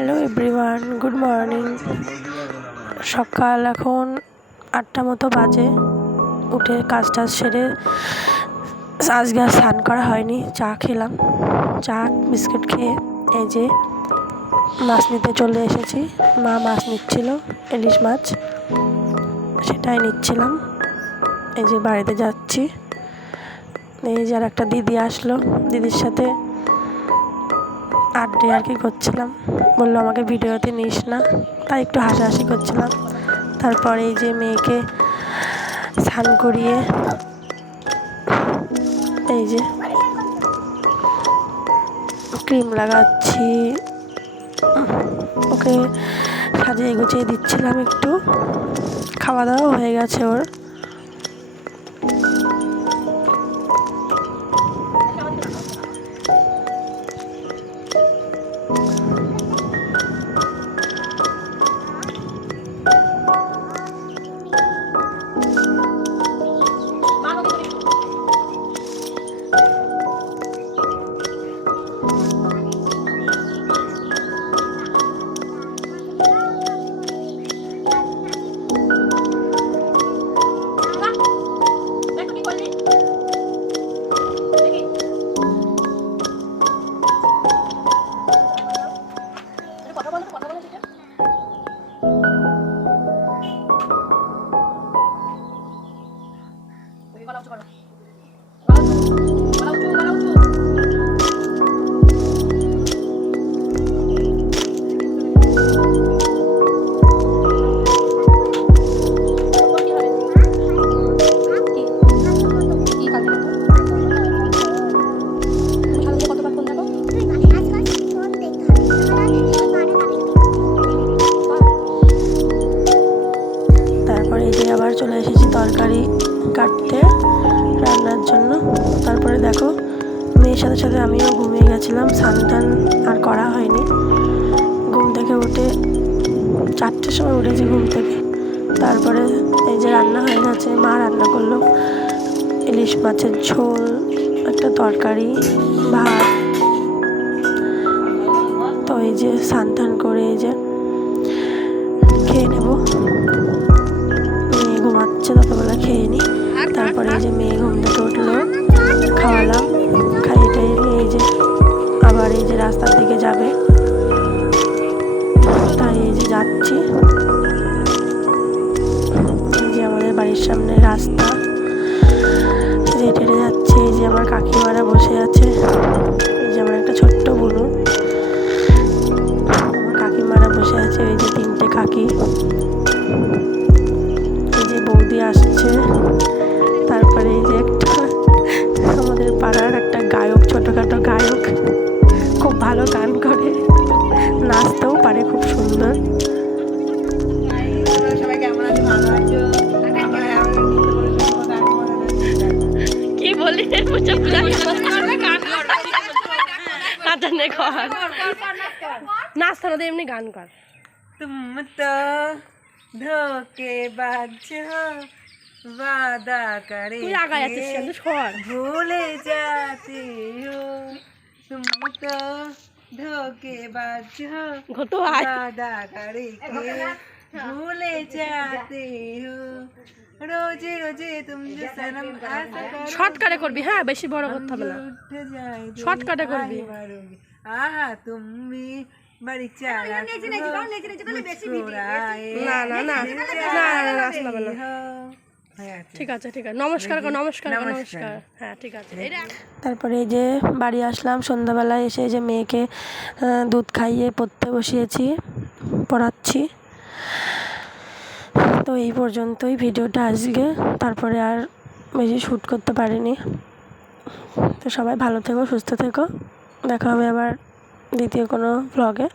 Hello everyone, good morning. সকাল এখন 8টা মতো বাজে। উঠে কাজ টাজ সেরে আজকে আর স্নান করা হয়নি, চা খেলাম। চা বিস্কুট খেয়ে এই যে মাছ নিতে চলে এসেছি। মা মাছ নিচ্ছিল, ইলিশ মাছ, সেটাই নিচ্ছিলাম। এই যে বাড়িতে যাচ্ছি। এই যে আর একটা দিদি আসলো, দিদির সাথে আড্ডে আর কি করছিলাম। বললো আমাকে ভিডিওতে নিস না, তাই একটু হাসাহাসি করছিলাম। তারপরে এই যে মেয়েকে স্নান করিয়ে এই যে ক্রিম লাগাচ্ছি, ওকে সাজিয়ে গুছিয়ে দিচ্ছিলাম একটু। খাওয়া দাওয়া হয়ে গেছে ওর। আবার চলে এসেছি তরকারি কাটতে রান্নার জন্য। তারপরে দেখো মেয়ের সাথে সাথে আমিও ঘুমিয়ে গেছিলাম, স্নান টান আর করা হয়নি। ঘুম থেকে উঠে 4টের সময় উঠেছি ঘুম থেকে। তারপরে এই যে রান্না হয়ে গেছে, মা রান্না করলো ইলিশ মাছের ঝোল, একটা তরকারি, ভাত। তো এই যে স্নান টান করে এই যে খেয়ে নেব। মেয়ে ঘুমাচ্ছে, ততবেলা খেয়ে নিই। তারপরে এই যে মেয়ে ঘুম থেকে উঠলো, খাওয়ালাম, খাইয়ে টাইয়ে নিয়ে এই যে আবার এই যে রাস্তার দিকে যাবে, তাই এই যে যাচ্ছি। এই যে আমাদের বাড়ির সামনে রাস্তা, হেঁটে হেঁটে যাচ্ছি। এই যে আমার কাকিমারা বসে আছে, এই যে আমার একটা ছোট্ট বুনু, আমার কাকিমারা বসে আছে। এই যে 3টে কাকি, এই যে বৌদি আসছে। তারপরে এই যে একটা আমাদের পাড়ার একটা গায়ক, ছোটখাটো গায়ক, খুব ভালো গান করে, নাচতেও পারে খুব সুন্দর। কি বলি নাচতে না, এমনি গান কর। तुम तो धोखेबाज हो, वादा करे भूले जाते हो। तुम तो धोखेबाज हो, वादा करे भूले जाते हो। रोजे रोजे तुम जो सनम आशा करो। শর্টকাটে করবি, হ্যাঁ বেশি বড় করতে হবে না, শর্টকাটে করবি। आहा तुम भी बड़ी चालाक ঠিক আছে, ঠিক আছে, নমস্কার, নমস্কার, নমস্কার, হ্যাঁ ঠিক আছে। তারপরে এই যে বাড়ি আসলাম সন্ধ্যাবেলায় এসে, যে মেয়েকে দুধ খাইয়ে পড়তে বসিয়েছি, পড়াচ্ছি। তো এই পর্যন্তই ভিডিওটা আজকে, তারপরে আর বেশি শ্যুট করতে পারিনি। তো সবাই ভালো থেকো, সুস্থ থেকো, দেখা হবে আবার দ্বিতীয় কোনো ব্লগে।